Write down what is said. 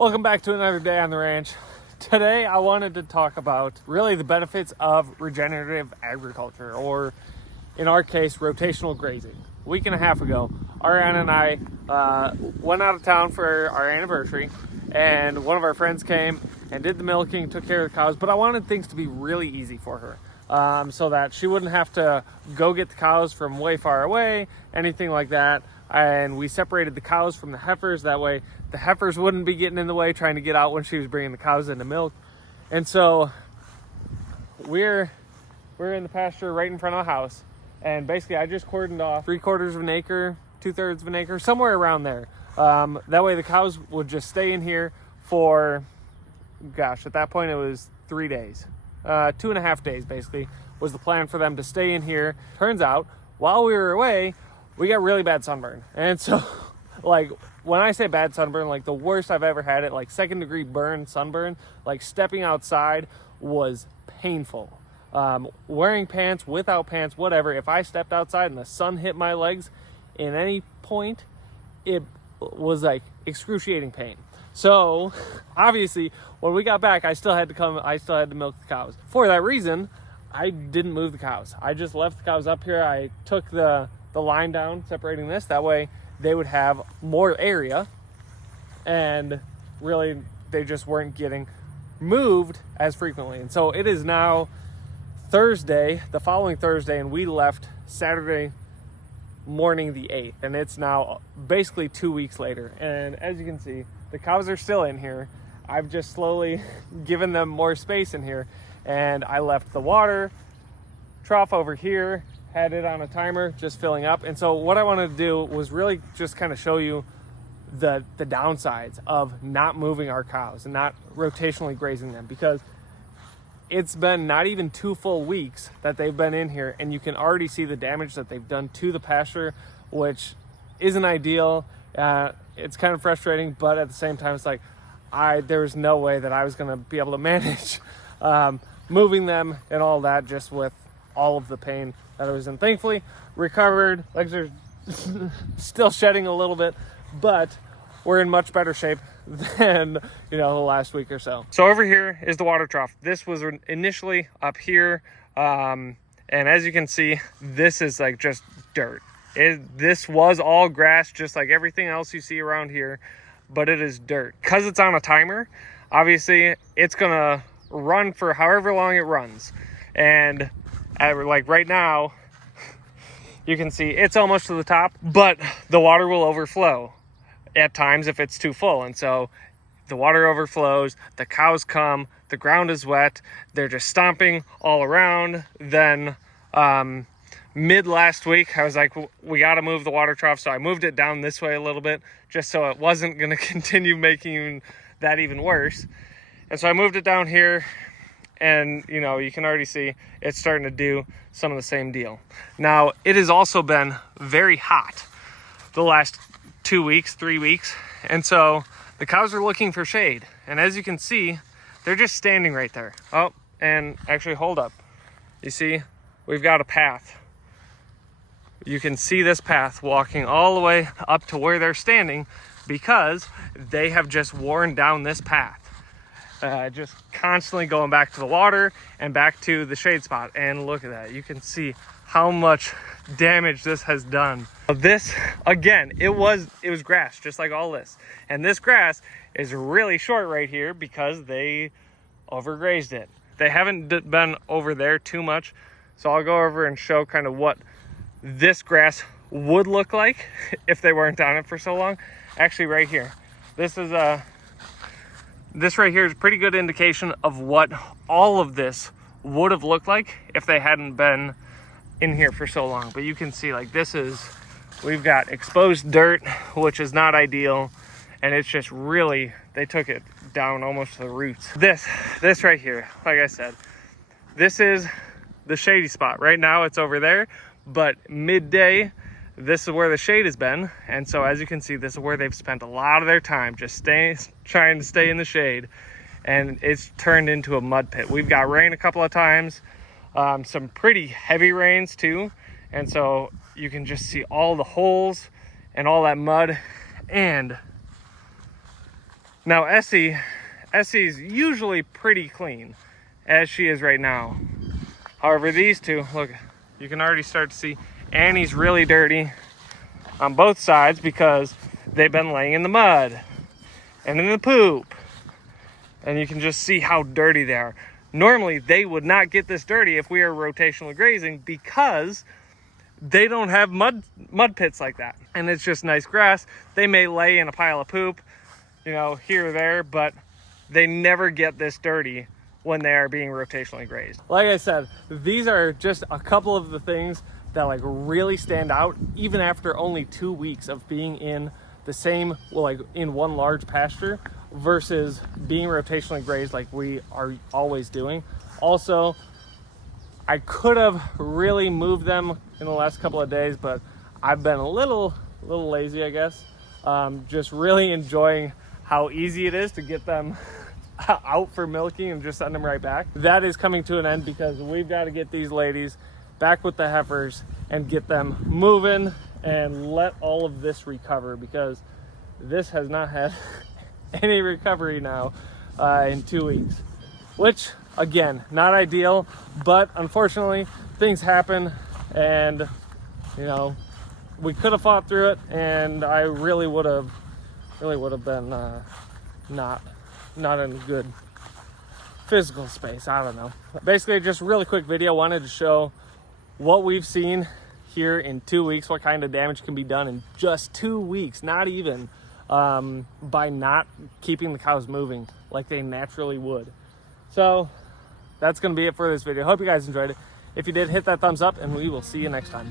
Welcome back to another day on the ranch. Today I wanted to talk about really the benefits of regenerative agriculture, or in our case, rotational grazing. A week and a half ago, Arianna and I went out of town for our anniversary, and one of our friends came and did the milking, took care of the cows, but I wanted things to be really easy for her, so that she wouldn't have to go get the cows from way far away, anything like that. And we separated the cows from the heifers. That way the heifers wouldn't be getting in the way trying to get out when she was bringing the cows in to milk. And so we're in the pasture right in front of the house. And basically I just cordoned off 3/4 of an acre, 2/3 of an acre, somewhere around there. That way the cows would just stay in here for, gosh, at that point it was 3 days. 2.5 days basically was the plan for them to stay in here. Turns out, while we were away, we got really bad sunburn. And so, like, when I say bad sunburn, like the worst I've ever had it, like 2nd degree burn, sunburn, like stepping outside was painful. Wearing pants, without pants, whatever, if I stepped outside and the sun hit my legs in any point, it was like excruciating pain. So obviously when we got back, I still had to milk the cows. For that reason, I didn't move the cows. I just left the cows up here. I took the line down, separating this. That way they would have more area, and really they just weren't getting moved as frequently. And so it is now Thursday, the following Thursday, and we left Saturday morning the 8th, and it's now basically 2 weeks later. And as you can see, the cows are still in here. I've just slowly given them more space in here, and I left the water trough over here, had it on a timer, just filling up. And so what I wanted to do was really just kind of show you the downsides of not moving our cows and not rotationally grazing them, because it's been not even 2 full weeks that they've been in here, and you can already see the damage that they've done to the pasture, which isn't ideal. It's kind of frustrating, but at the same time, it's like there was no way that I was going to be able to manage moving them and all that, just with all of the pain that I was in. Thankfully, recovered. Legs are still shedding a little bit, but we're in much better shape than, the last week or so. So over here is the water trough. This was initially up here, and as you can see, this is like just dirt. This was all grass, just like everything else you see around here, but it is dirt. Because it's on a timer, obviously it's gonna run for however long it runs. And like right now, you can see it's almost to the top, but the water will overflow at times if it's too full. And so the water overflows, the cows come, the ground is wet, they're just stomping all around. Then mid last week, I was like, we got to move the water trough. So I moved it down this way a little bit, just so it wasn't going to continue making that even worse. And so I moved it down here, and you can already see it's starting to do some of the same deal. Now, it has also been very hot the last 2 weeks, 3 weeks. And so the cows are looking for shade. And as you can see, they're just standing right there. Oh, and actually, hold up. You see, we've got a path. You can see this path walking all the way up to where they're standing, because they have just worn down this path. Just constantly going back to the water and back to the shade spot. And look at that. You can see how much damage this has done. This, again, it was grass, just like all this. And this grass is really short right here because they overgrazed it. They haven't been over there too much. So I'll go over and show kind of what this grass would look like if they weren't on it for so long. Actually, right here. This right here is a pretty good indication of what all of this would have looked like if they hadn't been in here for so long. But you can see, like, we've got exposed dirt, which is not ideal. And it's just really, they took it down almost to the roots. This right here, like I said, this is the shady spot. Right now it's over there, but midday, this is where the shade has been. And so as you can see, this is where they've spent a lot of their time, just trying to stay in the shade. And it's turned into a mud pit. We've got rain a couple of times, some pretty heavy rains too. And so you can just see all the holes and all that mud. And Now Essie's usually pretty clean, as she is right now. However, these two, look, you can already start to see Annie's really dirty on both sides because they've been laying in the mud and in the poop. And you can just see how dirty they are. Normally, they would not get this dirty if we are rotational grazing because they don't have mud pits like that. And it's just nice grass. They may lay in a pile of poop, you know, here or there, but they never get this dirty when they are being rotationally grazed. Like I said, these are just a couple of the things that like really stand out even after only 2 weeks of being in the same, well, like in one large pasture versus being rotationally grazed like we are always doing. Also, I could have really moved them in the last couple of days, but I've been a little lazy, I guess. Just really enjoying how easy it is to get them out for milking and just send them right back. That is coming to an end because we've got to get these ladies back with the heifers and get them moving and let all of this recover, because this has not had any recovery now in 2 weeks, which again, not ideal, but unfortunately things happen, and you know, we could have fought through it, and I really would have been not in good physical space. I don't know. Basically, just a really quick video. Wanted to show what we've seen here in 2 weeks, what kind of damage can be done in just 2 weeks, not even, by not keeping the cows moving like they naturally would. So that's going to be it for this video. Hope you guys enjoyed it. If you did, hit that thumbs up, and we will see you next time.